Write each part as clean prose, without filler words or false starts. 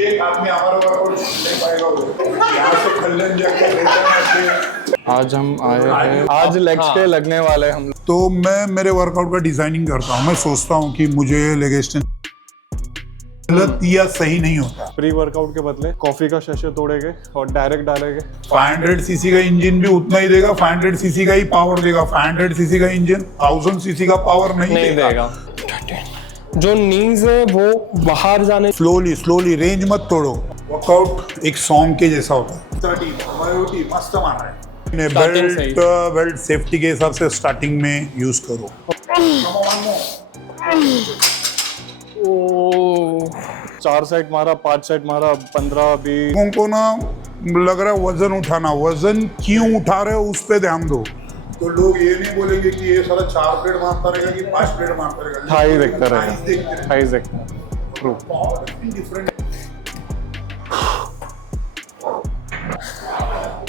एक आदमी हमारा वर्कआउट नहीं पाएगा वो यहाँ से कल्याण जाके रिटर्न आज हम आए हैं, आज लेग्स के लगने वाले हैं हम। तो मैं मेरे वर्कआउट का डिजाइनिंग करता हूँ। मैं सोचता हूँ कि मुझे लेग एक्सटेंशन गलत या सही नहीं होता। प्री वर्कआउट के बदले कॉफी का शैशे तोड़ेंगे और डायरेक्ट डालेंगे। 500 सीसी का इंजन भी उतना ही देगा, 500 सीसी का ही पावर देगा। 500 सीसी का इंजन 1000 सीसी का पावर नहीं देगा। जो नीज है वो बाहर जाने स्लोली रेंज मत तोड़ो। वर्कआउट एक सॉन्ग के जैसा होता है। मस्त माना है। बेल्ट सेफ्टी के हिसाब से स्टार्टिंग में यूज करो। चार सेट मारा, 5 सेट मारा, 15 20। लोगों को ना लग रहा है वजन उठाना, वजन क्यों उठा रहे हो उस पे ध्यान दो। तो लोग ये नहीं बोलेंगे कि ये सारा 4 प्लेट मारता रहेगा कि 5 प्लेट मारता रहेगा। हाई देखता रहेगा, हाई देखता। True.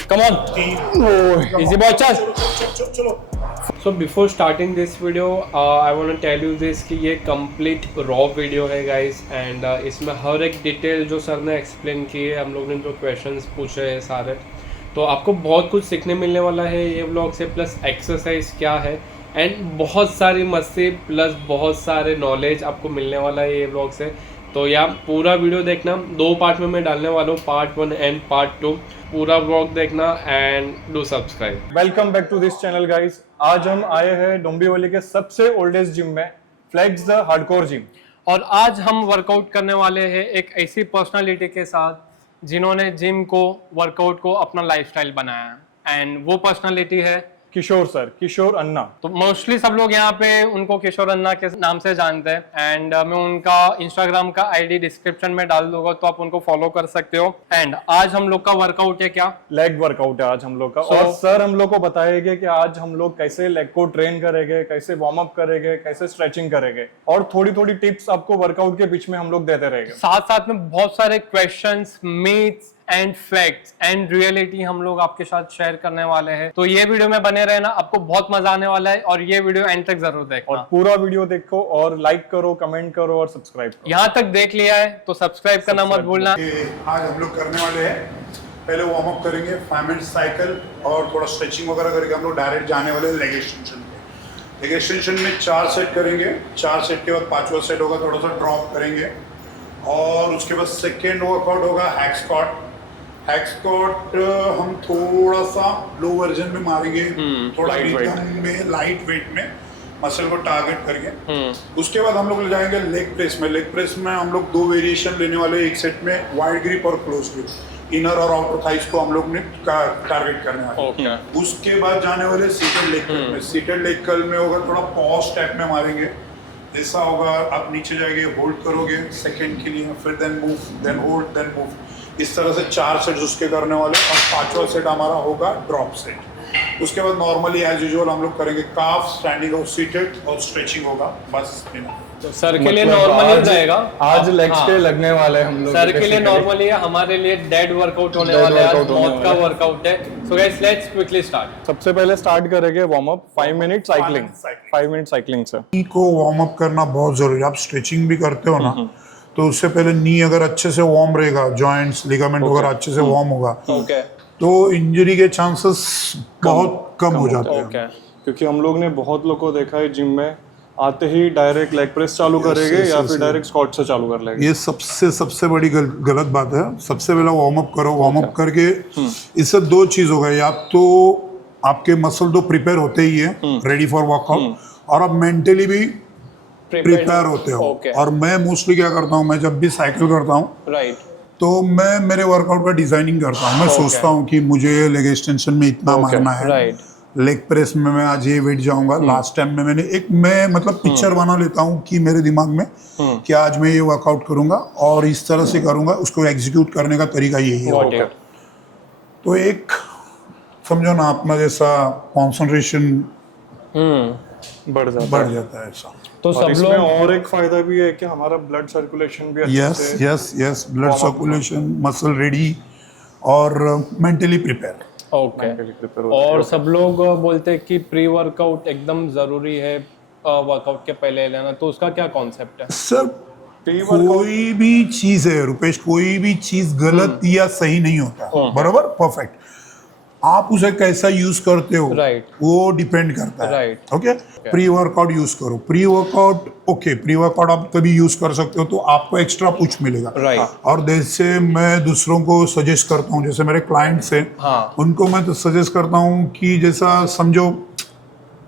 Come on. Easy boy, चलो। So before starting this video, I want to tell you this कि ये complete raw video है guys and इसमें हर एक डिटेल जो सर ने एक्सप्लेन की है, हम लोग ने जो क्वेश्चंस पूछे हैं सारे, तो आपको बहुत कुछ सीखने मिलने वाला है ये व्लॉग से। प्लस एक्सरसाइज क्या है एंड बहुत सारी मस्ती प्लस बहुत सारे नॉलेज आपको मिलने वाला है ये व्लॉग से। तो यहाँ पूरा वीडियो देखना, 2 पार्ट में मैं डालने वाला हूँ, पार्ट 1 एंड पार्ट 2। पूरा व्लॉग देखना and do subscribe. Welcome back to this channel guys. आज हम आए हैं डोंबिवली के सबसे ओल्डेस्ट जिम में, फ्लेक्स द हार्डकोर जिम। और आज हम वर्कआउट करने वाले हैं एक ऐसी पर्सनालिटी के साथ जिन्होंने जिम को, वर्कआउट को अपना लाइफस्टाइल बनाया है एंड वो पर्सनालिटी है किशोर सर, किशोर अन्ना। तो मोस्टली सब लोग यहाँ पे उनको किशोर अन्ना के नाम से जानते हैं एंड मैं उनका इंस्टाग्राम का आईडी डिस्क्रिप्शन में डाल दूंगा, तो आप उनको फॉलो कर सकते हो। एंड आज हम लोग का वर्कआउट है क्या? लेग वर्कआउट है आज हम लोग का। और सर हम लोग को बताएंगे कि आज हम लोग कैसे लेग को ट्रेन करेंगे, कैसे वार्म अप करेंगे, कैसे स्ट्रेचिंग करेंगे, और थोड़ी थोड़ी टिप्स आपको वर्कआउट के बीच में हम लोग देते रहेंगे। साथ साथ में बहुत सारे questions, myths and facts and reality हम लोग आपके साथ शेयर करने वाले हैं। तो ये वीडियो में बने रहना, आपको बहुत मजा आने वाला है और ये वीडियो एंड तक जरूर देखना। और पूरा वीडियो देखो और लाइक करो, कमेंट करो और सब्सक्राइब करो। यहाँ तक देख लिया है तो सब्सक्राइब करना मत भूलना। आज हम लोग करने वाले हैं, पहले वार्म अप करेंगे 5 मिनट साइकिल और थोड़ा स्ट्रेचिंग वगैरह करके हम लोग डायरेक्ट जाने वाले लेग एक्सटेंशन पे। लेग एक्सटेंशन में 4 सेट करेंगे। 4 सेट के बाद 5वां सेट होगा, थोड़ा सा ड्रॉप करेंगे और उसके बाद सेकेंड वर्कआउट होगा हैक स्क्वाट। हैक स्क्वाट हम थोड़ा सा लो वर्जन में मारेंगे, थोड़ा में लाइट वेट में मसल को टारगेट करके। उसके बाद हम लोग ले जाएंगे लेग प्रेस में। लेग प्रेस में हम लोग 2 वेरिएशन लेने वाले, एक सेट में वाइड ग्रिप और क्लोज ग्रिप। इनर और आउटर थाइस को हम लोग ने टारगेट करने वाले। उसके बाद जाने वाले सीटेड लेग कर्ल में। सीटेड लेग कर्ल में होगा थोड़ा पॉज टाइप में मारेंगे, ऐसा होगा। आप नीचे जाएंगे, होल्ड करोगे सेकंड के लिए, फिर then move, then hold, then move. इस तरह से 4 सेट्स उसके करने वाले और 5वां सेट हमारा होगा ड्रॉप सेट। उसके बाद नॉर्मली एज यूजुअल हम लोग करेंगे काफ, स्टैंडिंग और सीटेड और स्ट्रेचिंग होगा, बस। तो सर के लिए नॉर्मली रहेगा, आज लेग्स के लगने वाले हैं हम लोग। सर के लिए नॉर्मली है, हमारे लिए डेड वर्कआउट होने वाला है, मौत का वर्कआउट है। So guys let's quickly start. सबसे पहले स्टार्ट करेंगे warm up 5 minute cycling. 5 minute cycling से नी को वार्म अप करना बहुत जरूरी है। आप स्ट्रेचिंग भी करते हो ना, तो उससे पहले नी अगर अच्छे से वार्म रहेगा, जॉइंट्स, लिगामेंट वगैरह अच्छे से वार्म होगा, तो इंजरी के चांसेस बहुत कम हो जाते हैं। क्योंकि हम लोग ने बहुत लोग को देखा है जिम में आते ही डायरेक्ट लेग प्रेस चालू करेंगे या फिर डायरेक्ट स्क्वाट से चालू कर लेंगे। ये सबसे बड़ी गलत बात है। सबसे पहले वार्म अप करो। वार्म अप करके इससे 2 चीज होगा, या तो आपके मसल तो प्रिपेयर होते ही है रेडी फॉर वर्कआउट, और आप मेंटली भी प्रिपेयर होते हो। और मैं मोस्टली क्या करता हूँ, मैं जब भी साइकिल करता हूँ तो मैं मेरे वर्कआउट का डिजाइनिंग करता हूँ। मैं सोचता हूँ कि मुझे लेग एक्सटेंशन में इतना मारना है, लेग प्रेस में मैं आज ये वेट जाऊंगा। लास्ट टाइम में मैंने मैं मतलब पिक्चर बना लेता हूँ कि मेरे दिमाग में कि आज मैं ये वर्कआउट करूंगा और इस तरह से करूंगा, उसको एग्जीक्यूट करने का तरीका यही है। तो एक समझो ना, अपना जैसा कॉन्सेंट्रेशन बढ़ जाता है ऐसा। तो सब लोग, और एक फायदा भी है कि हमारा ब्लड सर्कुलेशन भी अच्छे से, yes blood circulation, muscle ready और मेंटली प्रिपेयर। और सब लोग बोलते हैं कि प्री वर्कआउट एकदम जरूरी है वर्कआउट के पहले लेना, तो उसका क्या कॉन्सेप्ट है? सर कोई भी चीज है रुपेश, कोई भी चीज गलत या सही नहीं होता, बराबर, परफेक्ट। आप उसे कैसा यूज करते हो Right. वो डिपेंड करता है। Right. Okay, pre workout use करो, pre workout okay, pre workout आप कभी यूज कर सकते हो तो आपको एक्स्ट्रा पुश मिलेगा। Right. और जैसे मैं दूसरों को सजेस्ट करता हूँ, जैसे मेरे क्लाइंट्स हैं, हाँ। उनको मैं तो सजेस्ट करता हूँ कि जैसा समझो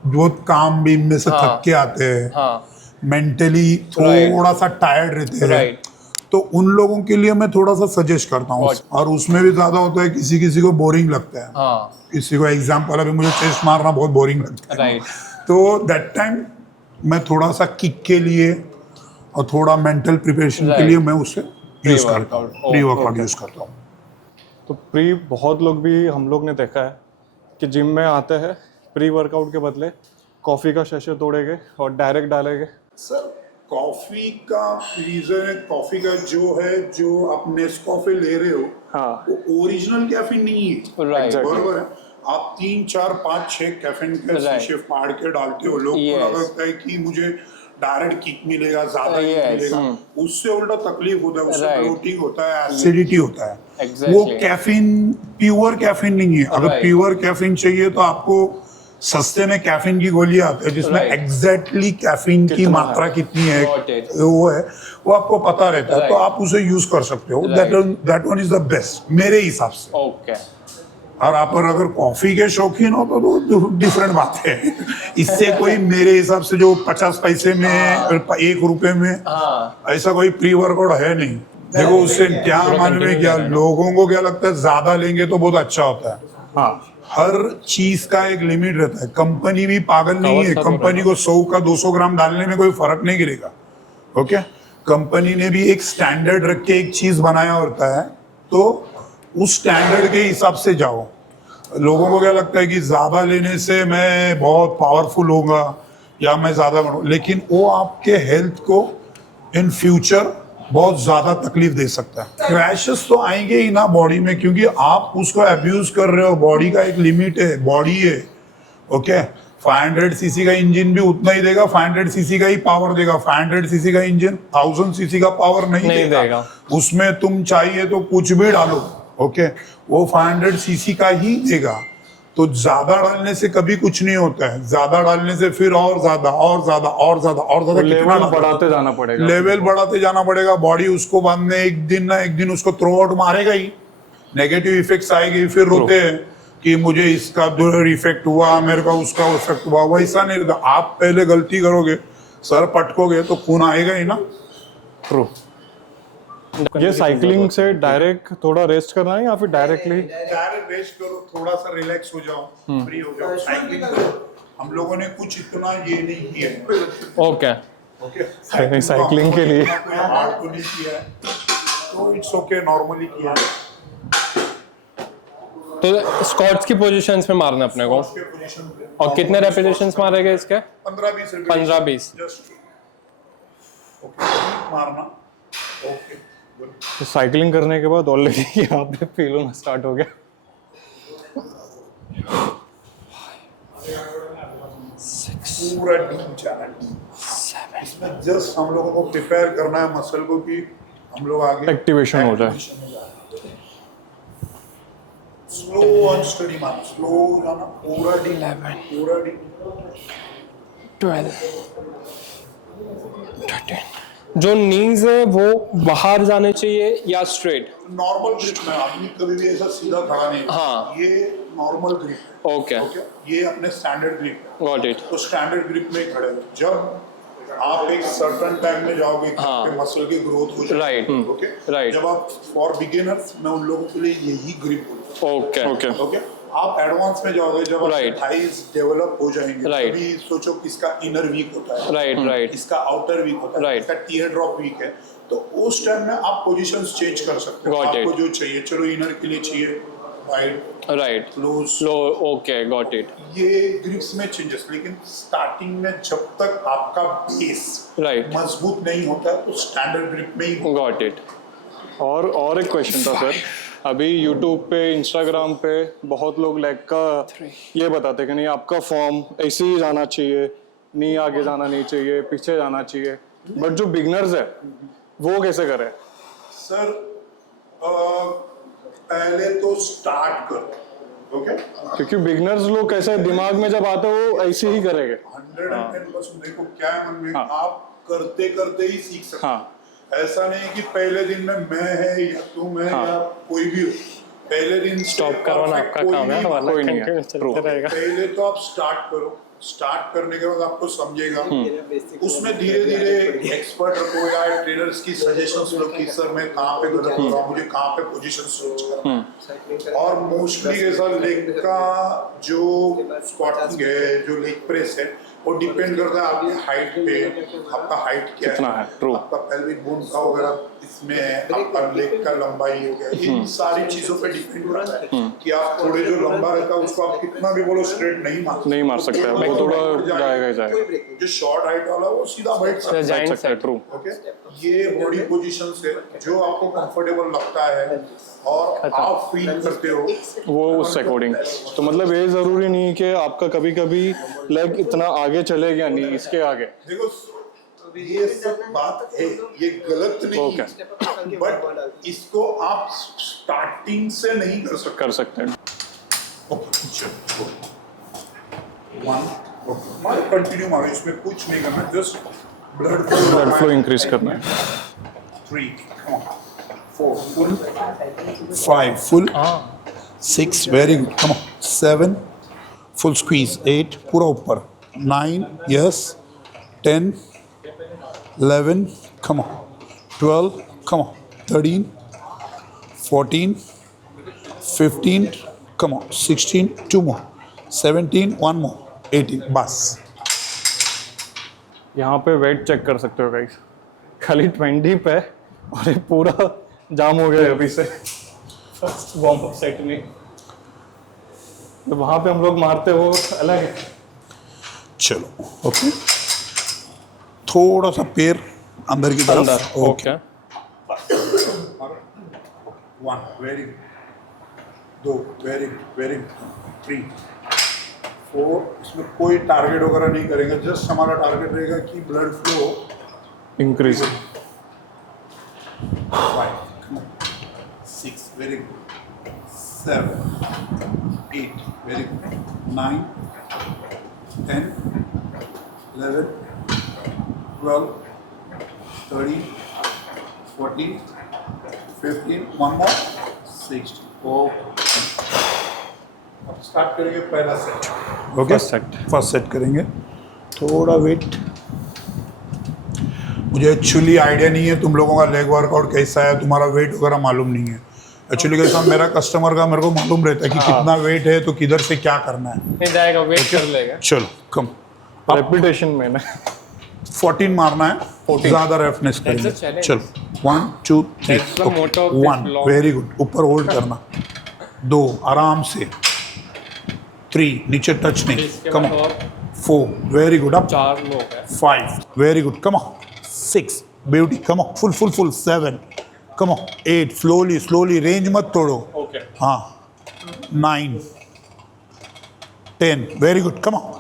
बहुत काम भी में से थक के आते हैं, हाँ मेंटली थोड़ा सा टायर्ड रहते हैं, राइट तो उन लोगों के लिए मैं थोड़ा सा सजेस्ट करता हूँ। और उसमें भी ज्यादा होता है किसी किसी को बोरिंग लगता है, हाँ किसी को एग्जाम्पल अभी मुझे चेस्ट मारना बहुत बोरिंग लगता है, राइट तो दैट टाइम मैं थोड़ा सा किक के लिए और थोड़ा मेंटल प्रिपरेशन के लिए मैं उसे यूज करता हूँ, प्री वर्कआउट यूज करता हूँ। तो प्री बहुत लोग भी हम लोग ने देखा है कि जिम में आते हैं, प्री वर्कआउट के बदले कॉफ़ी का शशे तोड़ेंगे और डायरेक्ट डालेंगे। सर कॉफी का रीजन है, कॉफी का जो है, जो आप नेस्कॉफे ले रहे हो हाँ वो ओरिजिनल कैफीन नहीं है, राइट बरोबर है। आप 3 4 5 6 कैफीन के Right. शीशे फाड़ के डालते हो, लोग को Yes. लगता है कि मुझे डायरेक्ट किक मिलेगा, ज्यादा Yes. किक मिलेगा, उससे उल्टा तकलीफ होता है, उससे Right. ब्लोटिंग होता है, एसिडिटी होता है। Exactly. वो कैफीन प्योर कैफीन नहीं है। अगर Right. प्योर कैफीन चाहिए तो आपको सस्ते में कैफीन की गोली आती है जिसमें Right. एग्जैक्टली कैफीन की कितना मात्रा कितनी है Got it. वो है, वो आपको पता रहता है, तो Right. आप उसे यूज कर सकते हो। Right. That one is the best मेरे हिसाब से। ओके और आप अगर कॉफी के शौकीन हो तो डिफरेंट बात है। इससे कोई मेरे हिसाब से जो 50 पैसे में 1 रुपए में हाँ ऐसा कोई प्री वर्कआउट है नहीं। देखो उससे क्या मालूम है, क्या लोगों को क्या लगता है ज्यादा लेंगे तो बहुत अच्छा होता है। हाँ हर चीज का एक लिमिट रहता है। कंपनी भी पागल नहीं है, कंपनी को 100 का 200 ग्राम डालने में कोई फर्क नहीं गिरेगा। ओके, कंपनी ने भी एक स्टैंडर्ड रख के एक चीज बनाया होता है, तो उस स्टैंडर्ड के हिसाब से जाओ। लोगों को क्या लगता है कि ज्यादा लेने से मैं बहुत पावरफुल होगा या मैं ज्यादा बनूं, लेकिन वो आपके हेल्थ को इन फ्यूचर बहुत ज्यादा तकलीफ दे सकता है। क्रैशेस तो आएंगे ही ना बॉडी में, क्योंकि आप उसको अब्यूज कर रहे हो। बॉडी का एक लिमिट है, बॉडी है। ओके, 500 सीसी का इंजन भी उतना ही देगा, 500 सीसी का ही पावर देगा। 500 सीसी का इंजन 1000 सीसी का पावर नहीं देगा। उसमें तुम चाहिए तो कुछ भी डालो, ओके, वो 500 सीसी का ही देगा। तो ज्यादा डालने से कभी कुछ नहीं होता है, ज्यादा डालने से फिर और ज्यादा और ज्यादा और ज्यादा और ज्यादा लेवल बढ़ाते जाना पड़ेगा, लेवल बढ़ाते जाना पड़ेगा। बॉडी उसको बाद में एक दिन ना एक दिन उसको थ्रो आउट मारेगा ही, नेगेटिव इफेक्ट्स आएगी, फिर रोते हैं कि मुझे इसका इफेक्ट हुआ, मेरे को उसका इफेक्ट हुआ। वैसा नहीं रहता। आप पहले गलती करोगे, सर पटकोगे तो खून आएगा ही ना। ट्रू। ये साइकिलिंग से डायरेक्ट थोड़ा रेस्ट करना है या फिर डायरेक्टली डायरेक्ट रेस्ट करो, थोड़ा सा रिलैक्स हो जाओ, फ्री हो जाओ, साइकिलिंग करो। हम लोगों ने कुछ इतना ये नहीं किया है। ओके ओके, साइकिलिंग के लिए हार्ड तो नहीं किया है, तो इट्स ओके, नॉर्मली किया है। तो स्क्वाट्स की पोजीशंस में मारना अपने को, उसके पोजीशन पे और कितने रेपिटेशंस मारेंगे इसके? 15-20 15-20 जस्ट ओके मारना। ओके, तो साइकिलिंग करने के बाद ऑलरेडी यहाँ पे फील होना स्टार्ट हो गया। पूरा डीप जाना, इसमें जस्ट हम लोगों को प्रिपेयर करना है मसल को कि हम लोग आगे एक्टिवेशन हो जाए। स्लो एंड स्टडी मारना, स्लो जाना, पूरा डीप, पूरा डीप। 12 13 जो नीज है वो बाहर जाने चाहिए या स्ट्रेट? नॉर्मल ग्रिप में, आदमी कभी भी ऐसा सीधा खड़ा नहीं है। हाँ। ये नॉर्मल ग्रिप है। ओके ये अपने स्टैंडर्ड ग्रिप है। Got it. तो स्टैंडर्ड ग्रिप में खड़े हो। जब आप एक सर्टेन टाइम में जाओगे कि हाँ। आपके मसल की ग्रोथ हो जाए, Right. Okay, Right. जब आप फॉर बिगिनर्स, मैं उन लोगों के लिए यही ग्रिप बोलता हूँ। ओके ओके, आप एडवांस में जाओगे जब Right. आपके थाइज डेवलप हो जाएंगे, Right. तभी सोचो किसका इनर वीक होता है, राइट इसका आउटर वीक होता है, Right. इसका टीयर ड्रॉप वीक है, तो उस टाइम में आप पोजीशंस चेंज कर सकते हो। Got it. आपको जो चाहिए, चलो इनर के लिए चाहिए wide, right close, low okay got it. ये ग्रिप्स में चेंजेस। लेकिन स्टार्टिंग में जब तक आपका बेस राइट मजबूत नहीं होता तो स्टैंडर्ड ग्रिप में ही होता गॉट इट। और एक क्वेश्चन था सर, अभी यूट्यूब पे, इंस्टाग्राम पे बहुत लोग लेग का ये बताते हैं कि नहीं आपका फॉर्म ऐसे ही जाना चाहिए, नहीं आगे जाना नहीं चाहिए, पीछे जाना चाहिए। बट जो बिगनर्स है वो कैसे करें? सर पहले तो स्टार्ट करो, ओके? क्योंकि बिगनर्स लोग कैसे दिमाग में जब आते हैं वो ऐसे ही करेंगे। 110% देखो क्या है मन में, हाँ। आप करते करते ही सीख सकते हाँ। हो। ऐसा नहीं कि पहले दिन में मैं है या तुम है हाँ। या कोई भी हो, पहले दिन स्टॉप करवाना आपका काम है, वाला कोई नहीं है। कंटिन्यू चलते रहेगा। पहले तो आप स्टार्ट करो, स्टार्ट करने के बाद आपको समझेगा, उसमें धीरे धीरे एक्सपर्ट रखो या ट्रेनर्स की सजेशंस लो कि सर मैं कहाँ पे गलत हो रहा हूँ, मुझे कहाँ पे पोजीशन स्विच करना है। और मोस्टली ऐसा लेग का जो स्क्वाटिंग है, जो लेग प्रेस है, वो डिपेंड करता है आपकी हाइट पे, आपका हाइट क्या कितना है, true। आपका पेल्विक बोन का वगैरह इसमें है, आपका लेग का लंबाई हो गया, इन सारी चीजों पे डिपेंड करता है कि आप थोड़े जो लंबा रहता है उसको आप कितना भी बोलो स्ट्रेट नहीं मार सकते, वो थोड़ा जाएगा ही जाएगा। जो शॉर्ट हाइट वाला वो सीधा बैठ सकता है। जाइंट सकता है, ट्रू। ओके, ये बॉडी पोजीशन से जो आपको कंफर्टेबल लगता है और आप फील करते हो वो उस अकॉर्डिंग। तो मतलब ये जरूरी नहीं कि आपका कभी कभी लेग इतना आगे चलेगा नहीं, इसके आगे। देखो ये सब बात है, ये गलत नहीं है, बट इसको आप स्टार्टिंग से नहीं कर सकते। कंटिन्यू मारो, इसमें कुछ नहीं करना, जस्ट ब्लड फ्लो इंक्रीज करना है। 3 4 full 5 full 6 very good, come on 7 full squeeze, 8 पूरा ऊपर, 9 yes, 10 11 come on, 12 come on, 13 14 15 come on, 16 2 more, 17 1 more, 18 बस। यहाँ पे वेट चेक कर सकते हो गाइस, खाली 20 पे और ये पूरा जाम हो गया अभी से फर्स्ट वार्म अप सेट में। तो वहाँ पे हम लोग मारते हो अलग है। चलो ओके, थोड़ा सा पैर अंदर की तरफ, okay. 1 very good, 2 very good, very good, 3 4, इसमें कोई टारगेट वगैरह नहीं करेंगे, जस्ट हमारा टारगेट रहेगा कि blood flow increase. 5 6 very good, 7 8 very good, 9 10 11 12 13 14 15 1 more 16। अब स्टार्ट करेंगे पहला सेट, ओके? फर्स्ट सेट करेंगे, थोड़ा वेट। मुझे एक्चुअली आइडिया नहीं है तुम लोगों का लेग वर्कआउट कैसा है, तुम्हारा वेट वगैरह मालूम नहीं है। एक्चुअली कैसा, मेरा कस्टमर का मेरे को मालूम रहता है कि कितना वेट है तो किधर से क्या करना है। नहीं जाएगा, वेट कर लेगा। चलो कम, रेपिटेशन में ना 14 मारना है, ज्यादा रेफनेस करेंगे। चलो 1 2 3 1 वेरी गुड, ऊपर होल्ड करना, 2 आराम से, 3 नीचे टच नहीं, come on, 4 very good, up 4 लोग हैं, 5 very good, come on, 6 beauty, come on, full full full, 7 come on, 8 slowly slowly, range मत तोड़ो, ओके। हाँ, 9 10 very good, come on,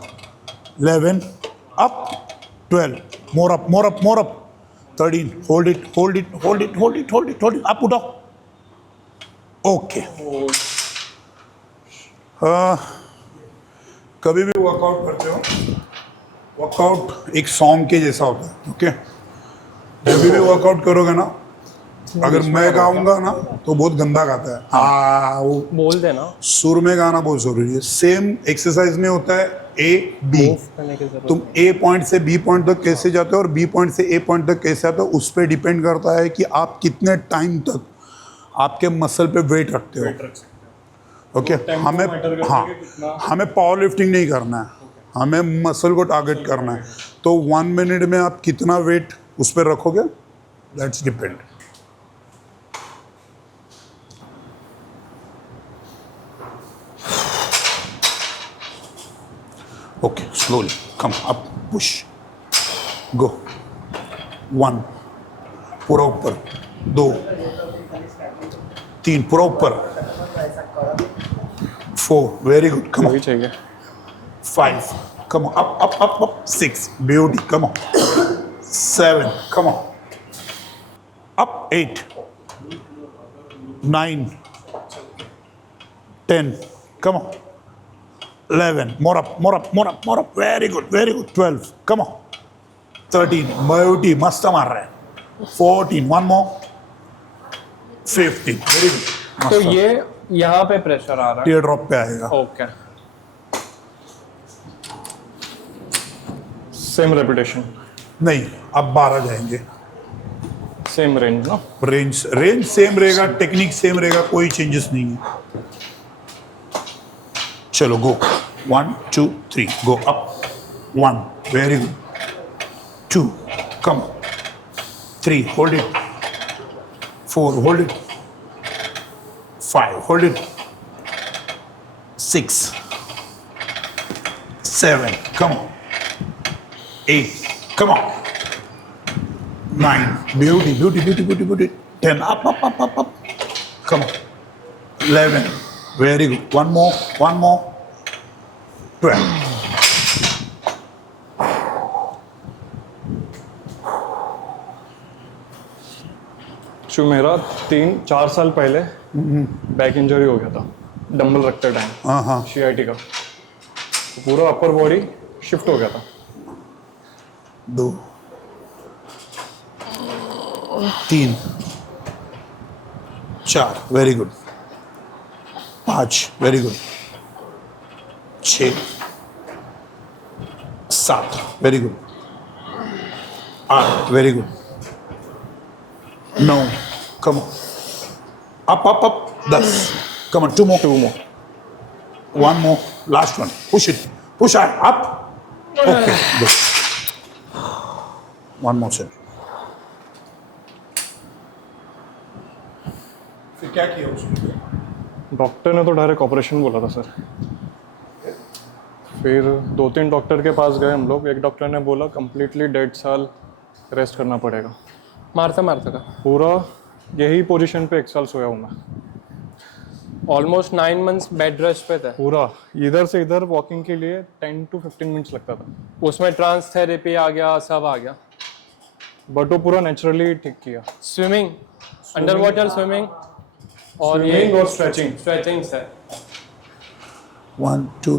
11 up, 12 more up more up more up, 13 hold it hold it hold it hold it hold it hold it, up उठाओ, okay. कभी भी workout करते हो, workout एक song के जैसा होता है, ओके? जब भी वर्कआउट करोगे ना, अगर मैं गाऊंगा ना तो बहुत गंदा गाता है, वो बोल देना, सुर में गाना बहुत जरूरी है। सेम एक्सरसाइज में होता है ए बी, तुम ए पॉइंट से बी पॉइंट तक कैसे जाते हो और बी पॉइंट से ए पॉइंट तक कैसे आते हो, उस पर डिपेंड करता है कि आप कितने टाइम तक आपके मसल पे वेट रखते हो, ओके? हमें हमें पावर लिफ्टिंग नहीं करना है, हमें मसल को टारगेट करना है। तो 1 मिनट में आप कितना वेट उस पर रखोगे, that's depend. Okay, slowly, come up, push, go, 1 पूरा ऊपर, 2 3 पूरा ऊपर, 4 very good, come on, चाहिए 5 come on, up up up up, 6 beauty, come on, 7 come on, Up 8, 9, 10. Come on. 11. More up, more up, more up, more up. Very good, very good. 12. Come on. 13. Beauty. Masta mar raha hai. 14. One more. 15. Very good. तो ये यहाँ पे pressure आ रहा है, tier drop पे आएगा. Okay. Same repetition, नहीं, अब 12 जाएंगे. सेम रेंज ना. रेंज सेम रहेगा, टेक्निक सेम रहेगा, कोई चेंजेस नहीं है. चलो गो. 1 2 3 go up. 1 very good. 2 come. 3 hold it. 4 hold it. 5 hold it. 6 7 come on. 8 come on. 9 beauty beauty beauty beauty beauty. 10 up up up up up. Come on. 11 very good. One more. 12. जो मेरा 3-4 साल पहले back injury हो गया था dumbbell रखते time, हाँ CIT का, तो पूरा अपर बॉडी शिफ्ट हो गया था. 2 3 4 very good. 5 very good. 6 7 very good. 8 very good. 9 come on. Up up up. 10 come on. 2 more. 1 more. Last one. Push it. Push hard. Up. Okay. Good. One more set. फिर क्या किया उसने? Doctor ने तो direct operation बोला था sir. फिर 2-3 doctor के पास गए हम लोग. एक डॉक्टर ने बोला कंप्लीटली 1.5 साल रेस्ट करना पड़ेगा. मारता का पूरा यही पोजीशन पे 1 साल सोया हूँ मैं. ऑलमोस्ट 9 months बेड रेस्ट पे थे. पूरा इधर से इधर वॉकिंग के लिए 10 to 15 मिनट्स लगता था. उसमें ट्रांस थेरेपी आ गया, सब आ गया. बट वो पूरा नेचुरली ठीक किया. स्विमिंग, अंडर वाटर स्विमिंग और ये और स्ट्रेचिंग. स्ट्रेचिंग है. 1 2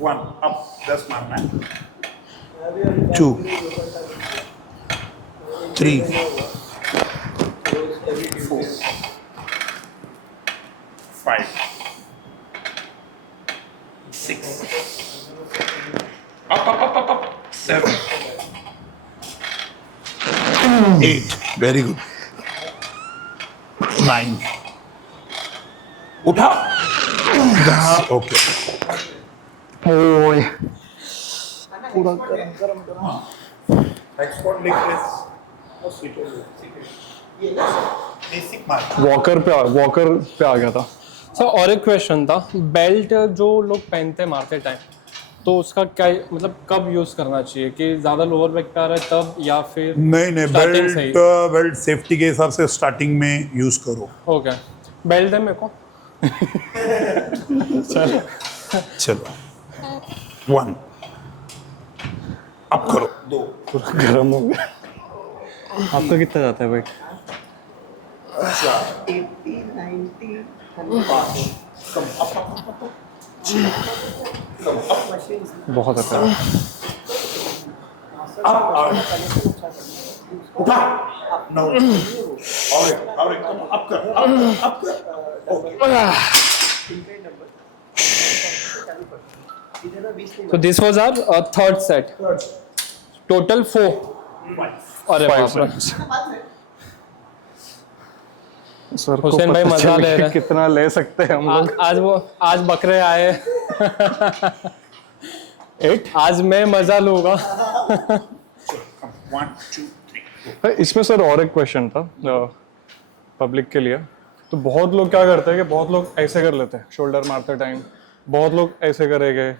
1 up 10 मारना है. 2 3 4 5 6 up 7 8 very good. 9 उठा. 10 okay. ओए एक्सपोर्ट लेग प्रेस और बेसिक मार्क. वॉकर पे आ गया था. सर और एक क्वेश्चन था, बेल्ट जो लोग पहनते हैं मारते टाइम, तो उसका क्या मतलब कब यूज करना चाहिए? कि ज्यादा लोअर बैक पे आ रहा है तब, या फिर नहीं starting से ही? बेल्ट सेफ्टी के हिसाब से स्टार्टिंग में यूज करो. ओके. बेल्ट है मेरे को. चलो 1 अप करो. 2 पूरा गर्म हो गया. आपका कितना जाता है वेट? 80, 90, 100. बहुत अच्छा है. उठा. नो और अप कर. So this was our third set. Total 4. अरे बाप रे. सर को हुसैन भाई पता मजा चल ले गया रहे हैं. कितना ले सकते हैं हम लोग. आज बकरे आए. 8. आज मैं मजा लूंगा. 1 2 3 इसमें सर और एक क्वेश्चन था पब्लिक के लिए. तो बहुत लोग क्या करते हैं कि बहुत लोग ऐसे कर लेते हैं शोल्डर मारते टाइम, बहुत लोग ऐसे करेंगे,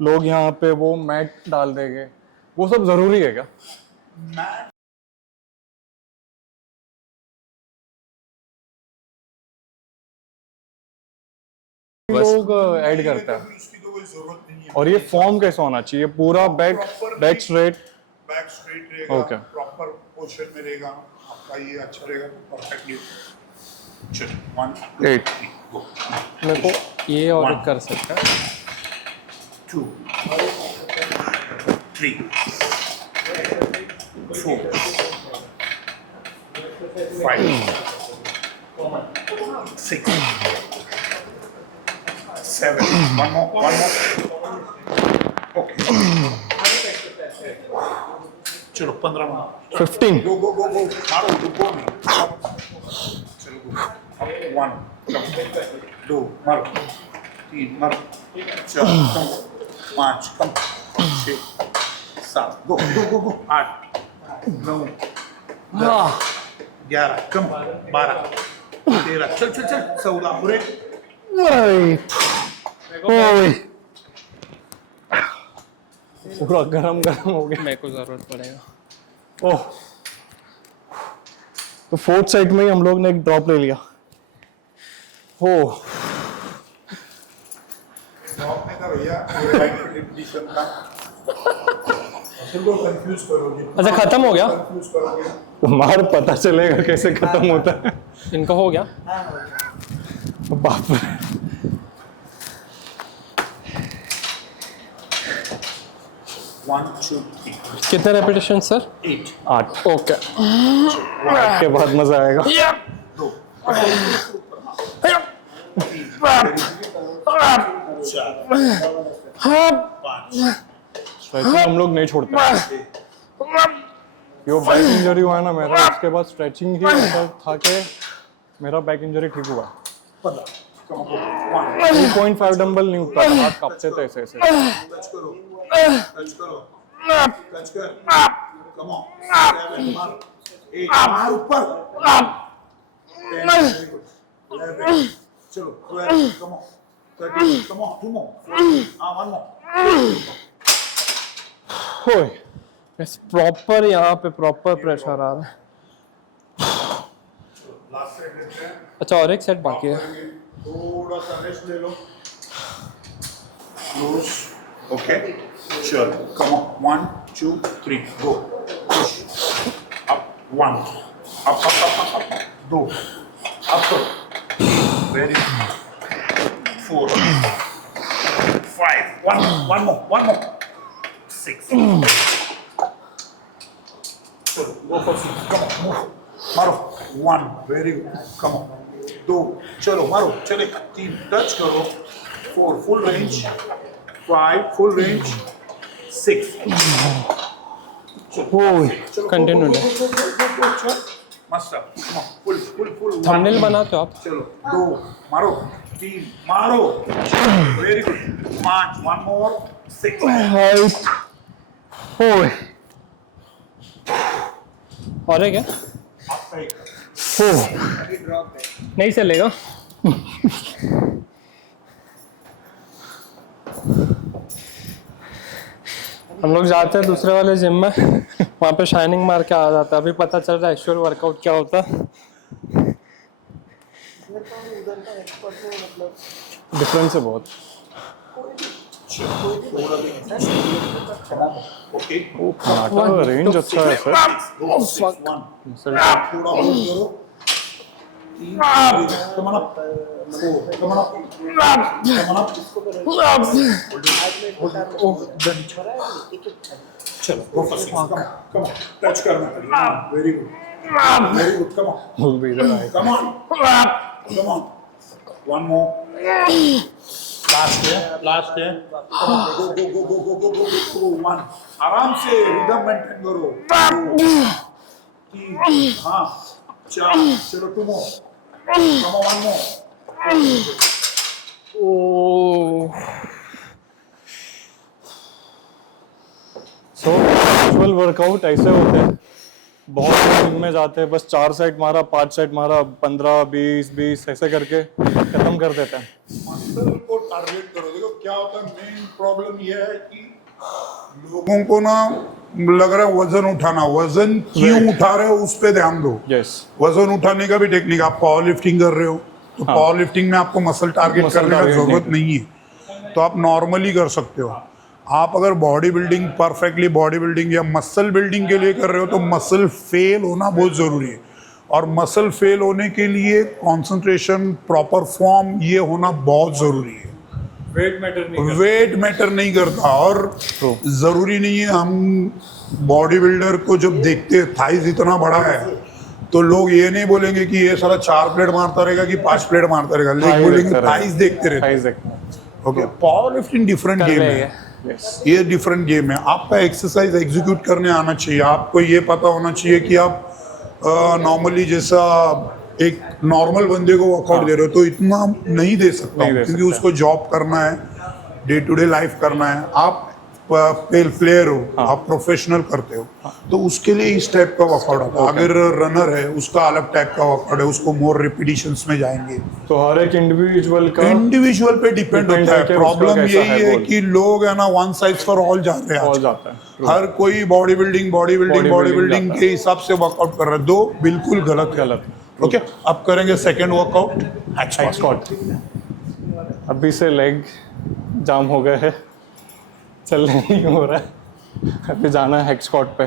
लोग यहाँ पे वो मैट डाल देंगे. वो सब जरूरी है क्या? लोग ऐड करते हैं. इसकी तो कोई जरूरत नहीं है. और ये फॉर्म कैसा होना चाहिए? पूरा बैक स्ट्रेट. बैक स्ट्रेट रहेगा. Okay. प्रॉपर पोजीशन में रहेगा आपका ये अच्छा रहेगा परफेक्टली। चलो 1 8 गो। मेरे को ये और One. कर सकता है 2 3 4 5 6 7 one more okay चलो 15 मिनट 15 go मारो रुको नहीं चलो go 1 2 मारो 3 मारो 4 कम 5 कम 6 7 go 8 9 11 कम 12 13 चल 14 पूरे ओए पूरा गरम हो गया। मेरे को ज़रूरत पड़ेगा। ओह, तो फोर्थ सेट में ही हम लोग ने एक ड्रॉप ले लिया। ओह, ड्रॉप में था भैया रिपीटिशन का सिंपल कंफ्यूज करोगे। अच्छा, खत्म हो गया? कंफ्यूज करोगे तुम्हारा पता चलेगा कैसे खत्म होता है। इनका हो गया? बाप रे। वन टू थ्री कितने रेपिटेशन सर? 8 8 ओके। के बाद मजा आएगा। 2 स्ट्रेचिंग हम लोग नहीं छोड़ते। यो बैक इंजरी हुआ है ना मेरा, उसके बाद स्ट्रेचिंग ही ऐसा था कि मेरा बैक इंजरी ठीक हुआ। 2.5 डंबल नहीं उठता था, हाथ कांपते थे ऐसे ऐसे। टच करो टच कर कम ऑन 7 मार 8 मार ऊपर 10 वेरी गुड 11 चलो 12 come on 13 come on 2 more one more होए, बस प्रॉपर यहाँ पे प्रॉपर प्रेशर आ रहा है। लास्ट सेट लेते हैं। अच्छा, और एक सेट बाकी है। थोड़ा सा रेस्ट ले लो लूज ओके चल कम on 1 2 3 go push up 1 up 2 up very 4 5 one more 6 चलो go for 6 come on move मारो 1 वेरी गुड कम ऑन 2 चलो मारो चले 3 टच करो 4 full range 5 full range 6 continue मस्त फुल थंबनेल बनाते हो आप? चलो 2 मारो 3 मारो वेरी गुड 5 वन मोर 6 ओए, और है क्या? आपका एक नहीं चलेगा। हम लोग जाते हैं दूसरे वाले जिम में, वहाँ पे शाइनिंग मार के आ जाता है। अभी पता चल रहा है एक्चुअल वर्कआउट क्या होता है। उधर का एक्सपर्ट है मतलब डिफरेंस है बहुत। ओके नाटा रेंज अच्छा है सर। थोड़ा होल्ड करो 3 come on up 4 come on up come on up चलो go for 6 come on touch करना very good come on come on one more last है गो 1 आराम से रिदम मेंटेन करो 3 हाँ 4 चलो 2 more come on 1 more so actual workout ऐसे होते हैं। बहुत लोग जिम में जाते हैं, बस 4 सेट मारा 5 सेट मारा 15 20 ऐसे करके खत्म कर देते हैं। मसल को टारगेट करो। देखो क्या होता है, मेन प्रॉब्लम ये है कि लोगों को ना लग रहा है वजन उठाना, वजन क्यों उठा रहे हो उस पे ध्यान दो। यस, वजन उठाने का भी टेक्निक, आप पावर लिफ्टिंग कर रहे हो तो पावर लिफ्टिंग में आपको मसल टारगेट मसल करने का टारगेट जरूरत नहीं है, तो आप नॉर्मली कर सकते हो। आप अगर body building perfectly body building या मसल बिल्डिंग के लिए कर रहे हो तो मसल फेल होना बहुत ज़रूरी है, और मसल फेल होने के लिए कंसंट्रेशन, प्रॉपर फॉर्म ये होना बहुत ज़रूरी है। वेट मैटर वेट मैटर नहीं करता, और ज़रूरी नहीं है हम बॉडी बिल्डर को जब देखते हैं थाइज इतना बड़ा है तो लोग ये नहीं बोलेंगे कि ये सारा 4 प्लेट मारता रहेगा कि 5 प्लेट मारता रहेगा, लेकिन बोलेंगे थाइज देखते रहते। थाइज देखते हैं। Okay, power lifting different game है, यस ये डिफरेंट गेम है। आपका एक्सरसाइज एग्जीक्यूट करने आना चाहिए, आपको ये पता होना चाहिए कि आप नॉर्मली जैसा एक नॉर्मल बंदे को वर्कआउट दे रहे हो तो इतना नहीं दे सकता नहीं हूं, दे क्योंकि सकते। उसको जॉब करना है, डे टू डे लाइफ करना है। आप प्लेयर हो, आप प्रोफेशनल करते हो, तो उसके लिए इस टाइप का वर्कआउट होता है। अगर रनर है उसका अलग टाइप का वर्कआउट है, उसको मोर रिपीटिशंस में जाएंगे। तो हर एक इंडिविजुअल का इंडिविजुअल पे डिपेंड Depend होता है है। कि उसका प्रॉब्लम कैसा यही है है goal। कि लोग है ना वन साइज फॉर ऑल जा रहे हैं हो आजकल। जाता है। हर कोई बॉडी बिल्डिंग Bodybuilding जाता के हिसाब से वर्कआउट कर रहा है, दो बिल्कुल गलत है। गलत। ओके, अब करेंगे सेकंड वर्कआउट, हेड स्क्वाट। अभी से लेग जाम हो गए हैं, चल नहीं हो रहा है, अभी जाना है हेड स्क्वाट पे।